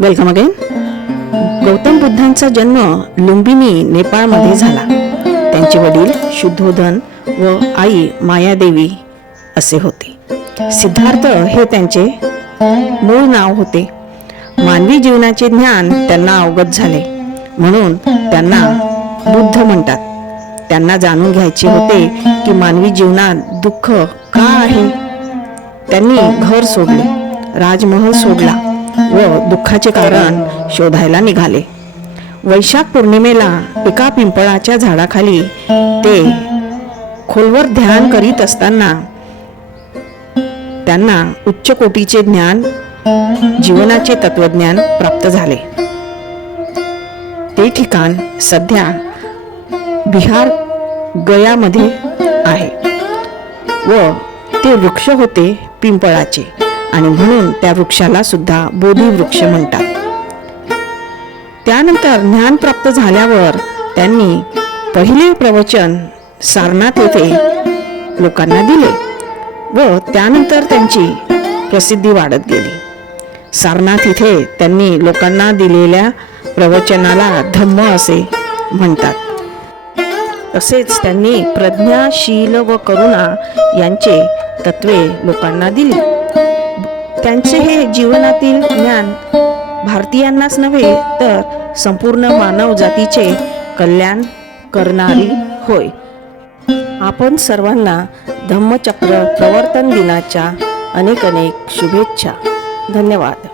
Welcome again. Gautam बुद्धांचा जन्म लुंबिनी नेपाळमध्ये झाला. त्यांचे वडील शुद्धोधन व आई मायादेवी असे होते. सिद्धार्थ हे त्यांचे मूळ नाव होते. मानवी जीवनाचे ज्ञान त्यांना अवगत झाले म्हणून त्यांना बुद्ध म्हणतात. त्यांना जाणून घ्यायचे होते की मानवी जीवनात दुःख का आहे. त्यांनी घर सोडले, राजमहल सोडला व दुःखाचे कारण शोधायला निघाले. वैशाख पौर्णिमेला एका पिंपळाच्या झाडाखाली ते खोलवर ध्यान करीत असताना त्यांना उच्च कोटीचे ज्ञान, जीवनाचे तत्वज्ञान प्राप्त झाले. ते ठिकाण सध्या बिहार गयामध्ये आहे व ते वृक्ष होते पिंपळाचे आणि म्हणून त्या वृक्षाला सुद्धा बोधी वृक्ष म्हणतात. त्यानंतर ज्ञान प्राप्त झाल्यावर त्यांनी पहिले प्रवचन सारनाथ येथे लोकांना दिले व त्यानंतर त्यांची प्रसिद्धी वाढत गेली. सारनाथ इथे त्यांनी लोकांना दिलेल्या प्रवचनाला धम्म असे म्हणतात. तसेच त्यांनी प्रज्ञा, शील व करुणा यांचे तत्वे लोकांना दिली. त्यांचे हे जीवनातील ज्ञान भारतीयांनाच नव्हे तर संपूर्ण मानव जातीचे कल्याण करणारी होय. आपण सर्वांना धम्मचक्र प्रवर्तन दिनाच्या अनेक शुभेच्छा. धन्यवाद.